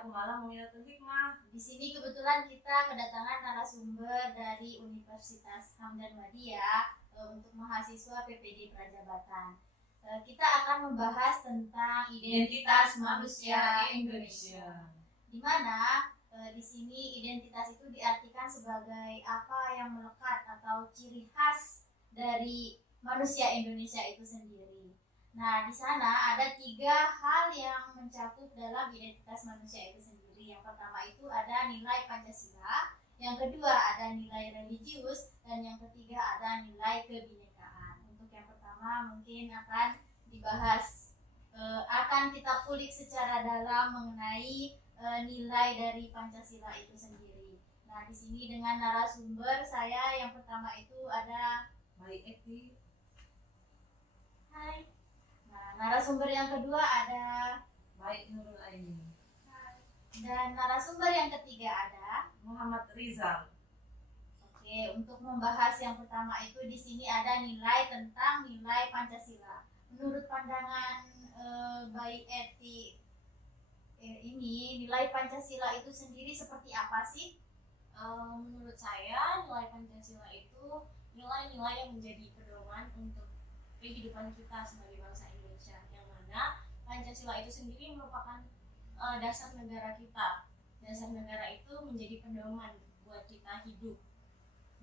Kumala Muminatul Hikmah. Di sini kebetulan kita kedatangan narasumber dari Universitas Hamdan Madiyah untuk mahasiswa PPD Prajabatan. Kita akan membahas tentang identitas manusia Indonesia. Di mana di sini identitas itu diartikan sebagai apa yang melekat atau ciri khas dari manusia Indonesia itu sendiri. Nah, di sana ada 3 hal yang mencakup dalam identitas manusia itu sendiri. Yang pertama itu ada nilai Pancasila, yang kedua ada nilai religius, dan yang ketiga ada nilai kebinekaan. Untuk yang pertama mungkin akan dibahas, akan kita kulik secara dalam mengenai nilai dari Pancasila itu sendiri. Nah, di sini dengan narasumber saya yang pertama itu ada Baik Eti. Hai. Nah, narasumber yang kedua ada Baik Nurul Aini. dan narasumber yang ketiga ada Muhammad Rizal. Oke, untuk membahas yang pertama itu di sini ada nilai tentang nilai Pancasila. Menurut pandangan Baik Eti, ini nilai Pancasila itu sendiri seperti apa sih? Menurut saya nilai Pancasila itu nilai-nilai yang menjadi pedoman untuk kehidupan kita sebagai bangsa Indonesia, yang mana Pancasila itu sendiri merupakan dasar negara kita. Dasar negara itu menjadi pedoman buat kita hidup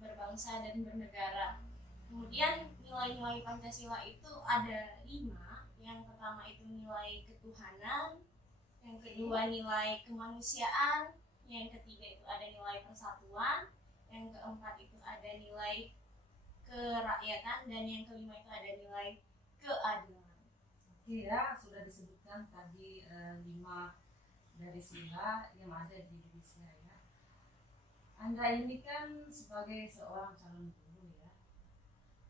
berbangsa dan bernegara. Kemudian nilai-nilai Pancasila itu ada 5. Yang pertama itu nilai ketuhanan, yang kedua nilai kemanusiaan, yang ketiga itu ada nilai persatuan, yang keempat itu ada nilai kerakyatan, dan yang kelima itu ada nilai keadilan. Oke ya, sudah disebutkan tadi 5 dari sila yang ada di Indonesia ya. Anda ini kan sebagai seorang calon guru ya,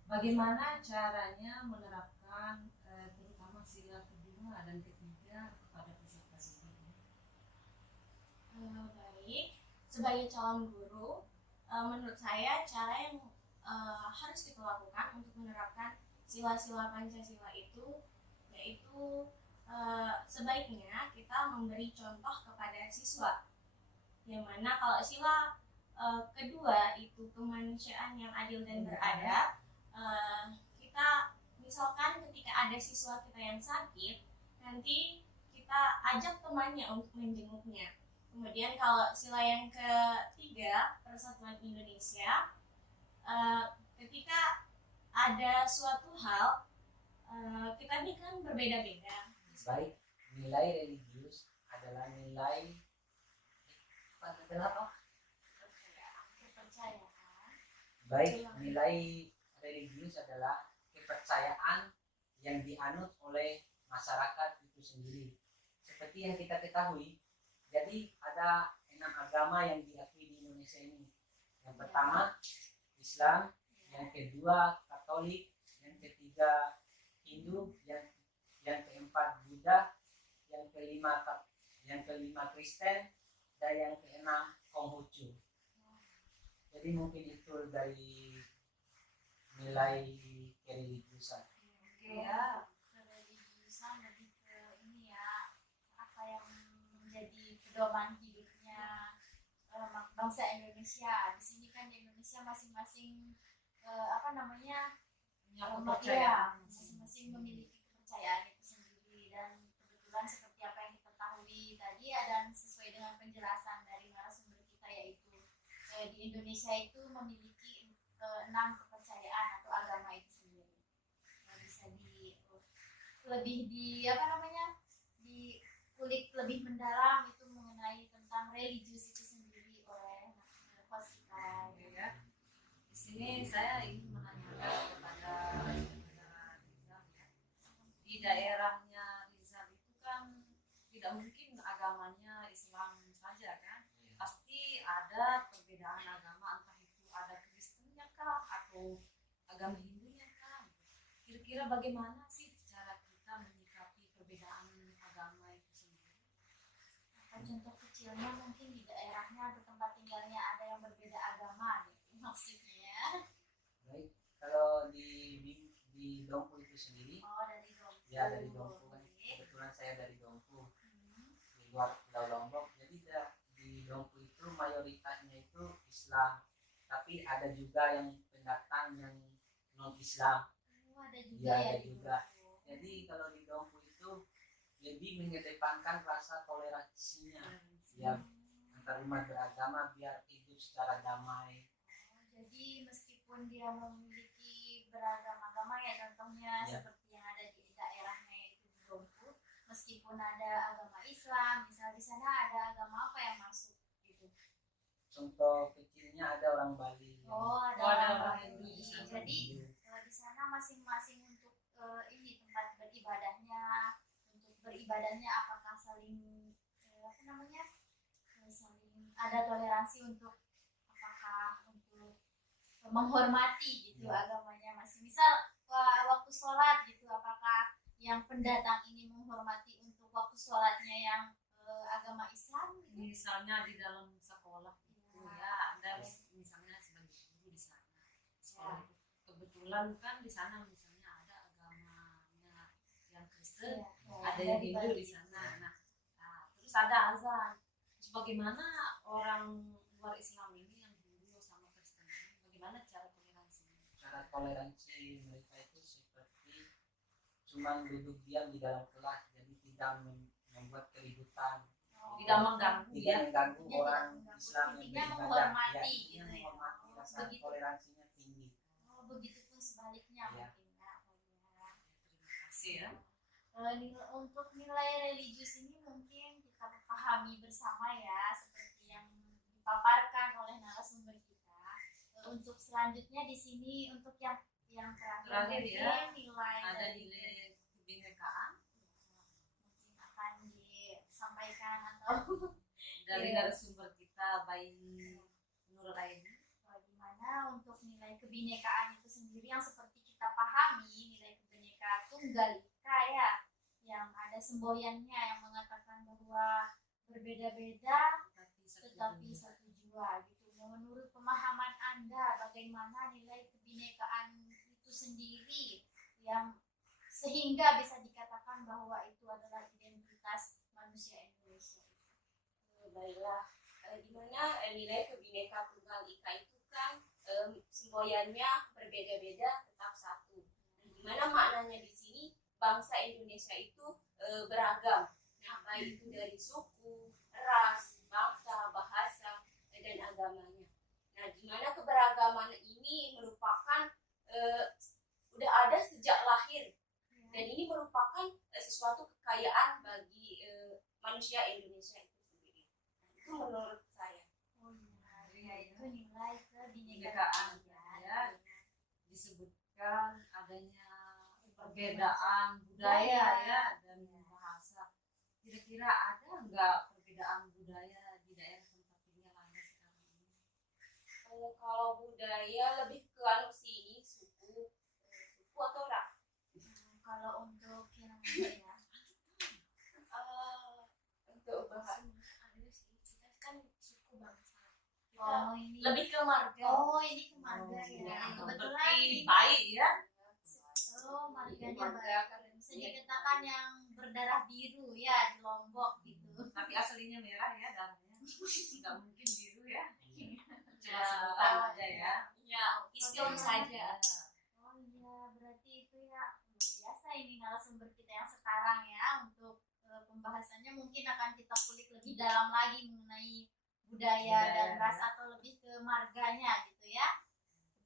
bagaimana caranya menerapkan terutama sila kedua dan ketiga kepada peserta didik? Baik, sebagai calon guru, menurut saya cara yang harus kita lakukan untuk menerapkan sila-sila Pancasila itu yaitu sebaiknya kita memberi contoh kepada siswa, yang mana kalau sila kedua itu kemanusiaan yang adil dan beradab, kita misalkan ketika ada siswa kita yang sakit, nanti kita ajak temannya untuk menjenguknya. Kemudian kalau sila yang ketiga, persatuan Indonesia, ketika ada suatu hal, kita ini kan berbeda-beda. Baik, nilai religius adalah nilai apa? kepercayaan. Baik, nilai religius adalah kepercayaan yang dianut oleh masyarakat itu sendiri. Seperti yang kita ketahui, jadi ada 6 agama yang diakui di Indonesia ini. Yang pertama Islam, yang kedua Katolik, yang ketiga Hindu, yang keempat Buddha, yang kelima Kristen, dan yang keenam Konghucu. Jadi mungkin itu dari nilai kereligiusan. Oke ya. Kereligiusan lebih ke ini ya, apa yang menjadi pedoman hidupnya bangsa Indonesia. Di sini kan di Indonesia masing-masing Punya kepercayaan. masing-masing memiliki kepercayaan itu sendiri, dan kebetulan seperti apa yang kita ketahui tadi dan sesuai dengan penjelasan dari narasumber kita, yaitu di Indonesia itu memiliki 6 kepercayaan atau agama itu sendiri. Bisa dikulik lebih mendalam itu mengenai tentang religius itu sendiri oleh host kita. Ya. Di sini saya ingin menanyakan kepada saudara Rizal ya. Di daerahnya Rizal itu kan tidak mungkin agamanya Islam saja kan? Pasti ada perbedaan agama, entah itu ada Kristennya kah atau agama Hindunya kah? Kira-kira bagaimana sih cara kita menyikapi perbedaan agama itu sendiri? Contoh kecilnya mungkin di daerahnya atau tempat tinggalnya ada yang berbeda agama gitu maksudnya. Baik, kalau di Dompu itu sendiri, Dari Dompu. ya dari Dompu kan, kebetulan saya dari Dompu, di luar Pulau Lombok. di Dompu itu mayoritasnya itu Islam, tapi ada juga yang pendatang yang non Islam. Oh, ada juga Iya, ya ada di juga. Dompu. Jadi kalau di Dompu itu lebih mengedepankan rasa toleransinya ya antar umat beragama biar hidup secara damai. Jadi meskipun dia memiliki beragam agama ya, contohnya Ya. seperti yang ada di daerahnya yaitu di Dompu, meskipun ada agama Islam, misal di sana ada agama apa yang masuk gitu. Contoh kecilnya ada orang Bali. Oh, ada Oh, ada orang orang Bali. Hindu di sana. Jadi di sana masing-masing untuk ini tempat beribadahnya, untuk beribadahnya apakah saling apa namanya? Saling ada toleransi untuk apakah untuk menghormati gitu Ya. agamanya masih. Misal waktu sholat gitu, apakah yang pendatang ini menghormati untuk waktu sholatnya yang agama Islam gitu? Misalnya di dalam sekolah itu ya ada misalnya sebagai guru di sana. Sekolah itu kebetulan kan di sana misalnya ada agamanya yang Kristen, ada yang Hindu di sana. Nah, terus ada azan. Terus bagaimana orang luar Islam ini yang Hindu sama Kristen ini, bagaimana cara toleransinya? Cara toleransi mereka itu seperti cuma duduk diam di dalam kelas, jadi tidak membuat keributan, Tidak mengganggu tidak ya. mengganggu Intinya orang tidak mengganggu. Islam yang Intinya beribadah. menghormati Ya, gitu intinya ya. menghormati, rasa Begitu. toleransinya tinggi. Oh, begitupun sebaliknya Iya. mungkin ya. Terima kasih ya. Untuk nilai religius ini mungkin kita pahami bersama ya, seperti yang dipaparkan oleh narasumber kita. Untuk selanjutnya di sini untuk yang Terakhir ya, mungkin nilai ada dari- nilai kebinekaan mungkin akan disampaikan atau dari Iya. narasumber kita Bayi Nurul Aini. bagaimana untuk nilai kebinekaan itu sendiri yang seperti kita pahami, nilai kebinekaan tunggal ika ya, yang ada semboyannya yang mengatakan bahwa berbeda-beda tetapi satu jua gitu. Menurut pemahaman Anda, bagaimana nilai kebinekaan itu sendiri yang sehingga bisa dikatakan bahwa itu adalah identitas manusia Indonesia? Baiklah, di mana nilai Bhinneka Tunggal Ika itu kan semboyannya berbeda-beda tetap satu. Di mana maknanya di sini bangsa Indonesia itu beragam. Nah, baik itu dari suku, ras, bangsa, bahasa, dan agamanya. Nah, di mana keberagaman ini merupakan udah ada sejak lahir, dan ini merupakan sesuatu kekayaan bagi manusia Indonesia itu sendiri. Nah, itu menurut saya. Oh iya, itu nilai Kebinekaan kebinekaan ya, disebutkan adanya perbedaan budaya ya dan bahasa. Kira-kira ada nggak perbedaan budaya di daerah tempat tinggal Anda sekarang ini? Kalau budaya lebih ke anu sini suku atau ras. Kalau untuk yang ya, Untuk bahasa ada sih, kita kan suku bangsa. Kita oh ini lebih ke marga. oh ini ke marga Oh, ya. ya, Kebetulan berarti ini baik ya. oh marganya Marga baik. Bisa dikatakan yang berdarah biru ya di Lombok gitu. Tapi aslinya merah ya darahnya. Nggak mungkin biru ya. Cuma Ya, sebutan aja ya. Ya, istilahnya saja. Oh iya, berarti itu ya luar biasa ini narasumber kita yang sekarang ya. Untuk pembahasannya mungkin akan kita kulik lebih dalam lagi mengenai budaya dan Budaya, ras ya. atau lebih ke marganya gitu ya.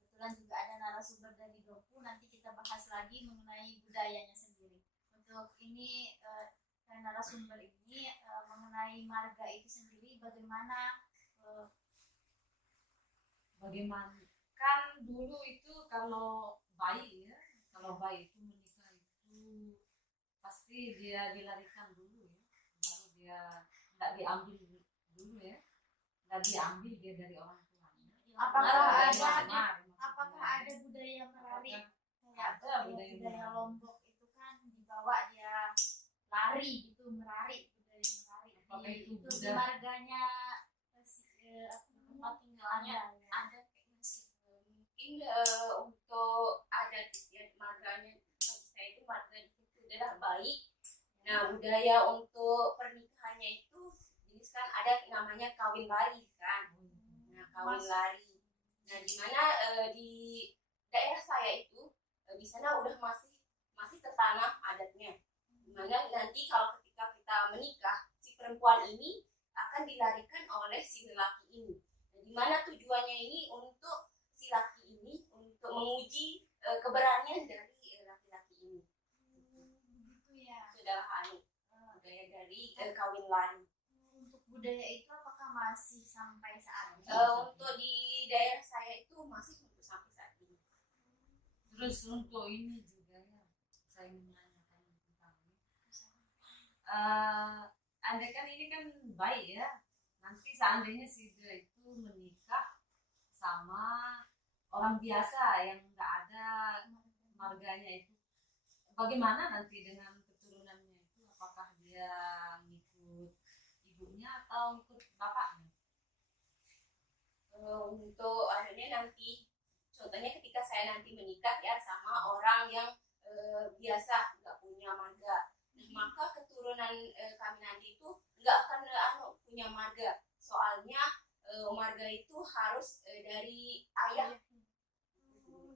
Kebetulan juga ada narasumber dari Dompu, nanti kita bahas lagi mengenai budayanya sendiri. Untuk ini narasumber ini mengenai marga itu sendiri bagaimana Bagaimana kan dulu itu kalau bayi ya, kalau bayi itu menikah itu pasti dia dilarikan dulu ya, baru dia nggak diambil dulu ya, nggak diambil dia dari orang tuanya. Apakah Dari ada- mama, apakah maksudnya. ada budaya merarik kayak Ada kayak budaya budaya merarik. Lombok itu kan dibawa dia lari gitu, merarik, budaya merarik Apakah itu di budaya- marganya Tempat tinggalnya ada ya. ada kayaknya sih. Mungkin untuk adat istiadat marganya bangsa itu marga itu adalah baik. Nah, budaya untuk pernikahannya itu jenis kan ada namanya kawin lari kan. Nah, kawin lari. Nah, di mana di daerah saya itu di sana udah masih tertanam adatnya. Di mana nanti kalau ketika kita menikah, si perempuan ini akan dilarikan oleh si lelaki ini. Nah, di mana tujuannya ini untuk si laki ini untuk menguji keberanian dari laki-laki ini. Begitu ya. Itu adalah budaya dari kawin lari. Untuk budaya itu apakah masih sampai saat ini? Untuk di daerah saya itu masih untuk sampai saat ini. Terus untuk ini juga ya, saya menanyakan tentang ini. Andai kan ini kan baik ya, nanti seandainya si dia itu menikah sama orang biasa yang nggak ada marganya itu, bagaimana nanti dengan keturunannya itu? Apakah dia ngikut ibunya atau ngikut bapaknya? Untuk adanya nanti, contohnya ketika saya nanti menikah ya sama orang yang biasa nggak punya marga, maka keturunan kami nanti itu nggak akan punya marga, soalnya marga itu harus dari ayah.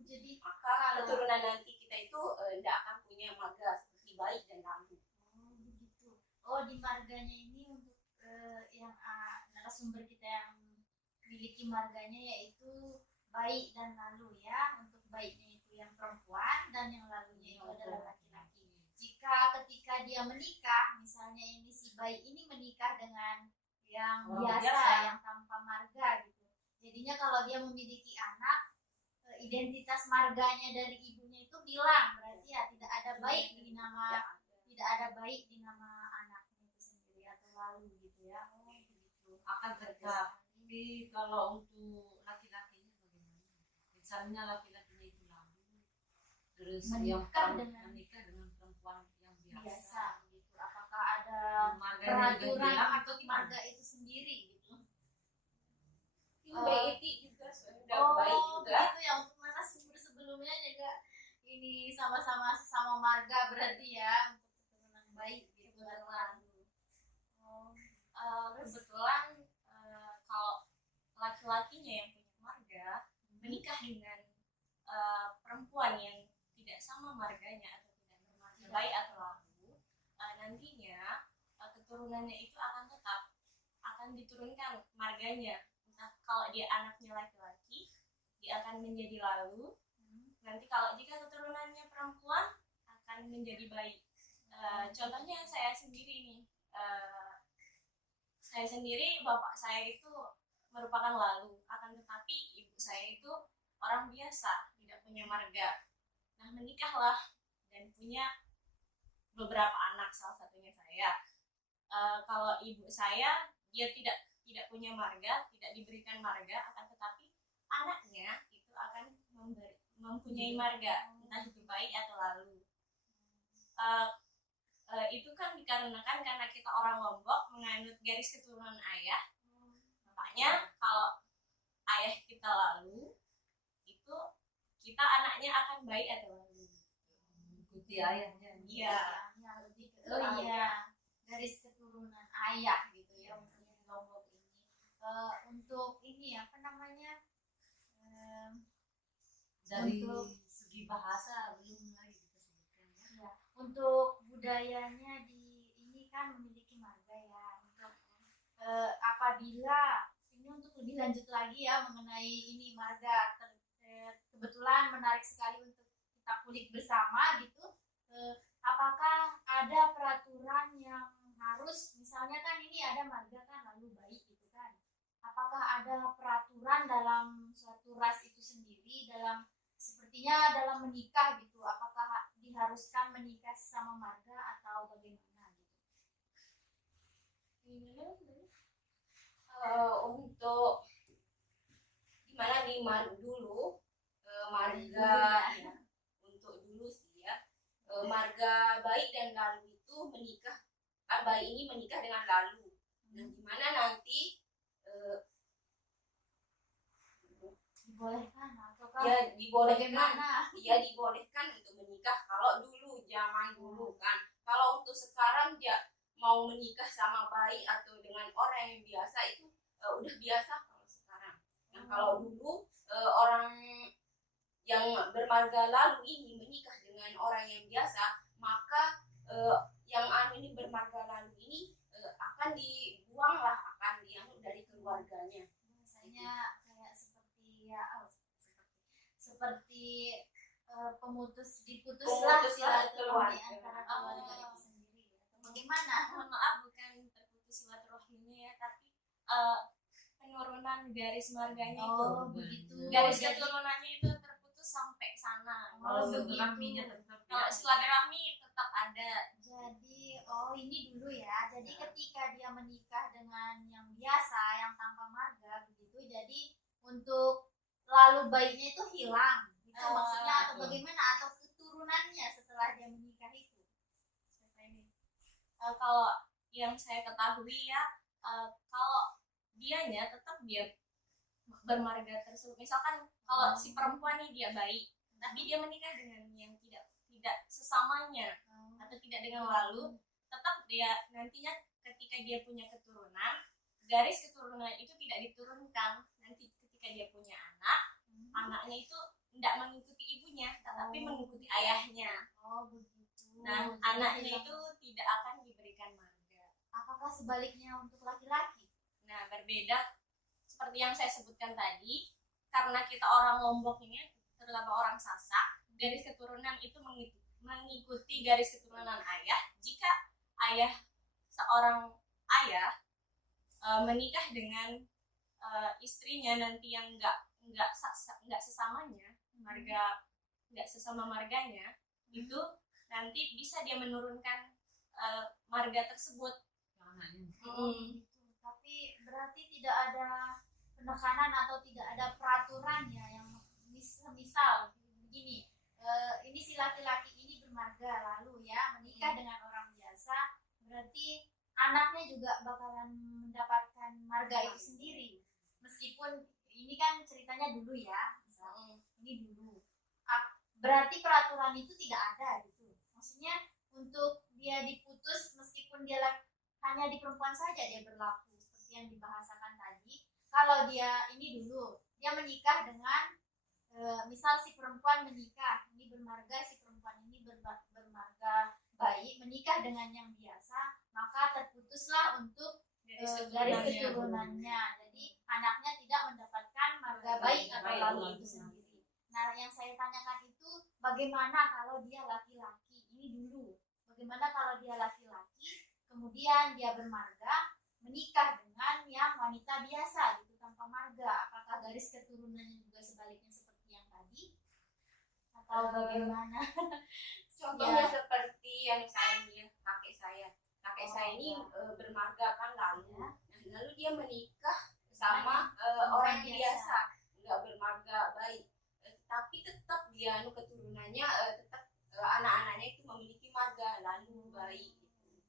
Jadi Maka keturunan nanti kita itu tidak akan punya marga seperti baik dan lalu. begitu. Oh, di marganya ini untuk yang narasumber kita yang memiliki marganya yaitu baik dan lalu ya. Untuk baiknya itu yang perempuan dan yang lalunya itu adalah laki-laki. Jika ketika dia menikah, misalnya ini si baik ini menikah dengan yang biasa, yang tanpa marga gitu. Jadinya kalau dia memiliki anak, identitas marganya dari ibunya itu hilang, berarti ya tidak ada baik di nama anaknya itu sendiri atau lalu gitu ya. Oh begitu. Akan tetapi kalau untuk laki-lakinya bagaimana? Misalnya laki-lakinya itu lalu, terus Menikah yang dengan- menikah dengan perempuan yang Biasa biasa, gitu. Apakah ada marganya juga peraturan hilang atau atau gimana? marga itu sendiri gitu? Baik juga sudah baik juga. Begitu ya, untuk narasumber sebelumnya juga ini sama-sama sesama marga berarti ya, untuk keturunan baik gitu dan lalu. Kebetulan kalau laki-lakinya yang punya marga menikah dengan perempuan yang tidak sama marganya atau tidak bermarga baik atau lalu, nantinya keturunannya itu akan tetap akan diturunkan marganya. Entah kalau dia anaknya laki-laki, dia akan menjadi lalu. Nanti kalau jika keturunannya perempuan akan menjadi baik. Contohnya saya sendiri nih. Saya sendiri, bapak saya itu merupakan lalu, akan tetapi ibu saya itu orang biasa, tidak punya marga. Nah, menikahlah dan punya beberapa anak, salah satunya saya. Kalau ibu saya, dia tidak punya marga, tidak diberikan marga, akan tetapi anaknya itu akan mempunyai marga, entah itu baik atau lalu. Itu kan dikarenakan karena kita orang Lombok menganut garis keturunan ayah. Makanya kalau ayah kita lalu, itu kita anaknya akan baik atau lalu. Mengikuti ayahnya. Iya. Ya, lebih ke garis keturunan ayah gitu ya untuk di Lombok ini. Untuk ini apa namanya? Dari Untuk- segi bahasa belum lagi kita sebutkan ya. Ya, untuk budayanya di ini kan memiliki marga ya. Untuk apabila ini untuk lebih lanjut lagi ya mengenai ini marga, kebetulan menarik sekali untuk kita kulik bersama gitu. Apakah ada peraturan yang harus, misalnya kan ini ada marga kan lalu baik gitu kan. Apakah ada peraturan dalam suatu ras itu sendiri dalam sepertinya dalam menikah gitu, apakah diharuskan menikah sama marga atau bagaimana gitu? Untuk gimana di dulu marga ya, untuk dulu sih ya, marga baik dan lalu itu menikah, baik ini menikah dengan lalu. Nah, gimana nanti Dibolehkan ataukah ya dibolehkan, bagaimana? ya dibolehkan untuk menikah kalau dulu zaman dulu kan. Kalau untuk sekarang ya mau menikah sama bayi atau dengan orang yang biasa itu udah biasa kalau sekarang. Nah kalau dulu orang yang bermarga lalu ini menikah dengan orang yang biasa, maka yang ini bermarga lalu ini akan dibuang lah, akan dianu dari keluarganya. Biasanya kayak seperti ya seperti diputuslah Memutuslah silaturahmi keluarga. antara keluarga itu sendiri ya. Bagaimana? Mohon maaf, bukan terputus silaturahminya ya, tapi penurunan garis marganya itu. Oh begitu. Garis Jadi- keturunannya itu terputus sampai sana. Kalau Oh, silaturahminya begitu. tetap Kalau silaturahmi tetap ada. Jadi, ini dulu ya. Jadi ketika dia menikah dengan yang biasa, yang tanpa marga begitu, jadi untuk lalu bayinya itu hilang. Itu maksudnya atau bagaimana atau keturunannya setelah dia menikah itu. Siapa ini? Kalau yang saya ketahui ya, kalau dianya tetap dia bermarga tersebut. Misalkan kalau si perempuan nih dia baik, tapi dia menikah dengan yang tidak sesamanya atau tidak dengan lalu, tetap dia nantinya ketika dia punya keturunan, garis keturunan itu tidak diturunkan. Nanti ketika dia punya anak, anaknya itu tidak mengikuti ibunya, tetapi mengikuti ayahnya. Oh begitu. Nah, Jadi anaknya hilang. itu tidak akan diberikan marga. Apakah sebaliknya untuk laki-laki? Nah, berbeda seperti yang saya sebutkan tadi, karena kita orang Lombok ini, terutama orang Sasak, garis keturunan itu mengikuti garis keturunan ayah. Jika seorang ayah menikah dengan istrinya nanti yang nggak sesamanya, nggak sesama marganya, itu nanti bisa dia menurunkan marga tersebut. anaknya. Gitu. Tapi berarti tidak ada penekanan atau tidak ada peraturan ya yang misal begini, ini si laki-laki ini bermarga lalu ya menikah dengan orang biasa, berarti anaknya juga bakalan mendapatkan marga itu sendiri, meskipun ini kan ceritanya dulu ya, misal ini dulu. Berarti peraturan itu tidak ada gitu, maksudnya untuk dia diputus meskipun dia hanya di perempuan saja dia berlaku seperti yang dibahasakan tadi. Kalau dia ini dulu dia menikah dengan misal si perempuan menikah ini bermarga, si perempuan ini bermarga bayi menikah dengan yang biasa, maka terputuslah untuk garis keturunannya. Jadi anaknya tidak mendapatkan marga bayi atau lalu itu sendiri. Nah yang saya tanyakan itu bagaimana kalau dia laki-laki ini dulu, bagaimana kalau dia laki-laki kemudian dia bermarga menikah dengan yang wanita biasa gitu tanpa marga, apakah garis keturunannya juga sebaliknya seperti yang tadi atau bagaimana? Contohnya Ya. seperti yang saya lihat kakek saya ini bermarga kan lalu, Ya. nah, lalu dia menikah sama orang yang biasa, nggak bermarga baik, tapi tetap dia keturunannya tetap anak-anaknya itu memiliki marga lalu baik.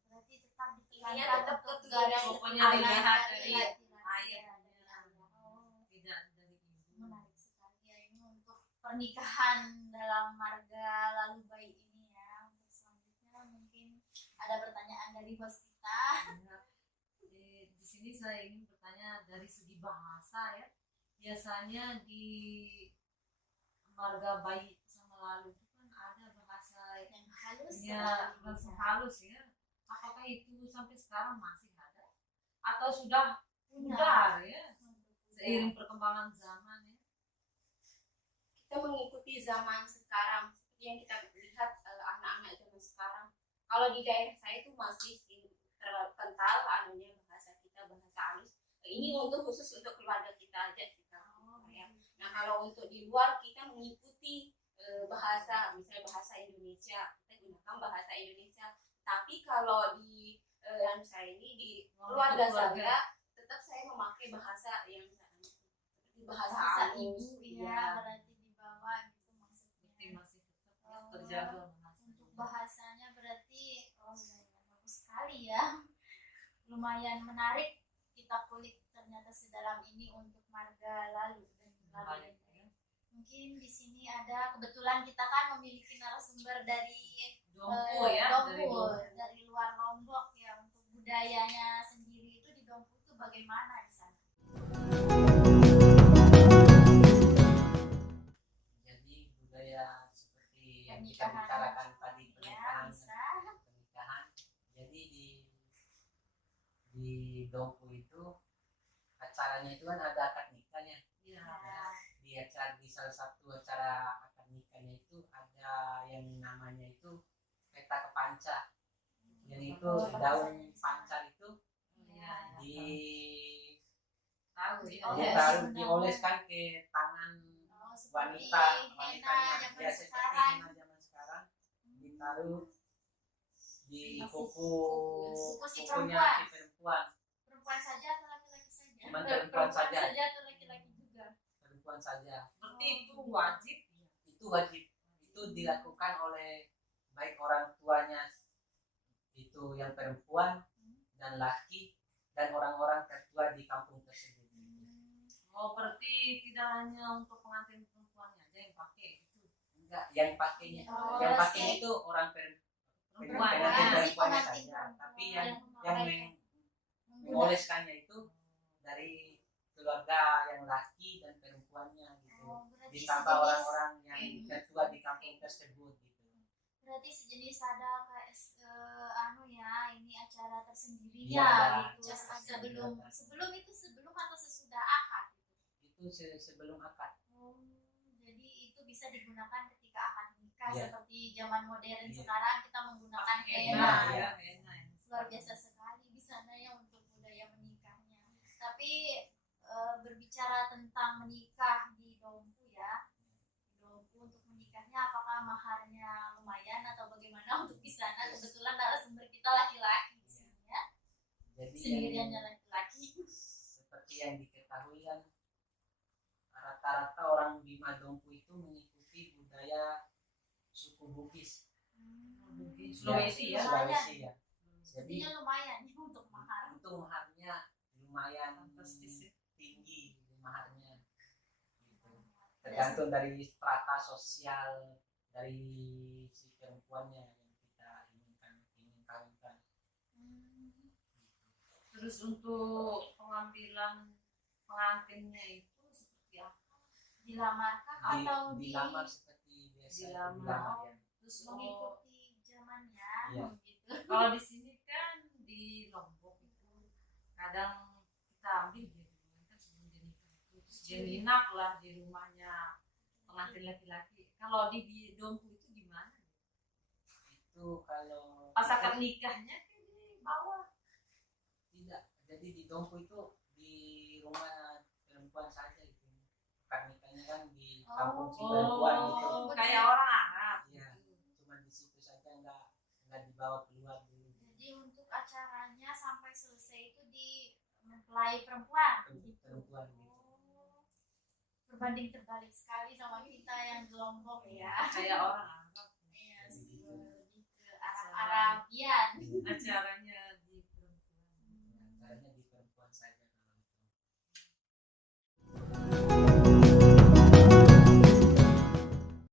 Berarti tetap Intinya ditekankan tetap untuk keturunan garis pokoknya keturunan dilihat dari dari laki-laki ayah. ya, dari ayah. Oh. Tidak dari ibu. Menarik sekali ya ini untuk pernikahan dalam marga lalu bayi ini ya. Untuk selanjutnya mungkin ada pertanyaan dari host kita. Ya, di sini saya ingin bertanya dari segi bahasa ya. Biasanya di marga bayi sama lalu itu kan ada bahasa Yang halus ya, bahasa halus ya. Apakah itu sampai sekarang masih ada atau sudah pudar ya seiring perkembangan zaman ya? Kita mengikuti zaman sekarang seperti yang kita lihat anak-anak zaman sekarang. Kalau di daerah saya itu masih terkenal anunya bahasa kita, bahasa halus. Ini untuk khusus untuk keluarga kita aja kita. Ya. Nah kalau untuk di luar kita mengikuti bahasa, misalnya bahasa Indonesia, kita gunakan bahasa Indonesia. Tapi kalau di yang saya ini di keluarga saya tetap saya memakai bahasa yang seperti bahasa ibu halus. ya, berarti dibawa gitu Berarti maksudnya. masih tetap ya, terjaga bahasa. Untuk bahasanya berarti ya, bagus sekali ya. Lumayan menarik kita kulik ternyata sedalam ini untuk marga lalu dan lalu. Baik, ya. Mungkin di sini ada kebetulan kita kan memiliki narasumber dari Dompu ya, dari Dompu, Dompu. dari luar Lombok ya untuk budayanya sendiri itu di Dompu itu bagaimana di sana? Jadi budaya seperti yang kita Pernikahan. bicarakan tadi, Ya, bisa. pernikahan. Jadi di Dompu itu acaranya itu kan ada akad nikahnya. Iya. Di salah satu acara akad nikahnya itu ada yang namanya itu peta kepanca. Yang itu daun pancar itu Iya. di Tahu ya. Oles. dioleskan ke tangan Oh, seperti wanitanya henna zaman seperti sekarang. henna zaman sekarang, ditaruh di kuku Kuku si kukunya perempuan. si perempuan. Perempuan saja atau laki-laki saja? Cuman perempuan saja. atau laki-laki juga? Perempuan saja. Seperti itu wajib. Itu wajib, itu dilakukan oleh baik orang tuanya itu yang perempuan dan laki dan orang-orang tertua di kampung tersebut. Oh, berarti tidak hanya untuk pengantin perempuannya aja yang pakai itu. Enggak, yang pakainya Oh, yang oke. pakainya itu orang Perempuan. pengantin Ya. perempuannya Pengantin saja, perempuan. tapi yang memakai- mengoleskannya itu dari keluarga yang laki dan perempuannya gitu. Oh, berarti Ditambah sejenis- orang-orang yang tertua di kampung tersebut gitu. berarti sejenis ada kayak anu ya, ini acara tersendirinya Iya, gitu. acara sebelum tersendiri. sebelum atau sesudah akad gitu. Itu sebelum akad. Oh, jadi itu bisa digunakan ketika akad nikah Iya. seperti zaman modern Iya. sekarang kita menggunakan Pakai henna. Iya. ya, henna ya. Luar biasa sekali di sana ya untuk budaya menikahnya. Tapi berbicara tentang menikah di Dompu ya, di Dompu untuk menikahnya apakah maharnya lumayan atau bagaimana untuk di sana? Kebetulan narasumber kita laki-laki di sini ya, Jadi sendiriannya laki-laki. seperti yang diketahui kan rata-rata orang Bima Dompu itu mengikuti budaya suku Bugis. Bugis. Sulawesi ya. Sulawesi ya. Jadi Jadinya lumayan ya untuk mahar. untuk maharnya lumayan Fantastis ya. tinggi maharnya. Gitu. Tergantung dari strata sosial dari si perempuannya yang kita ingin kawinkan. Terus untuk pengambilan pengantinnya itu seperti apa? Dilamarkah atau Dilamar seperti biasa. Dilamar. Ya. Terus mengikuti zamannya Iya. gitu. kalau di sini kan di Lombok itu kadang kita ambil dia duluan kan sebelum dia nikah itu, terus dia nginap lah di rumahnya pengantin laki-laki. Kalau di Dompu itu gimana? Itu kalau Pas akad nikahnya kan di bawah. tidak, jadi di Dompu itu di rumah perempuan saja itu. Akad nikahnya kan di kampung si perempuan gitu. Oh, kayak orang Arab. Iya, cuma di situ saja nggak dibawa keluar dulu. Jadi untuk acaranya sampai selesai itu di mempelai perempuan. Perempuan gitu. Oh, berbanding terbalik sekali sama kita yang di Lombok ya. Kayak orang Arab. Iya, lebih ke Arab-Arabian. Acaranya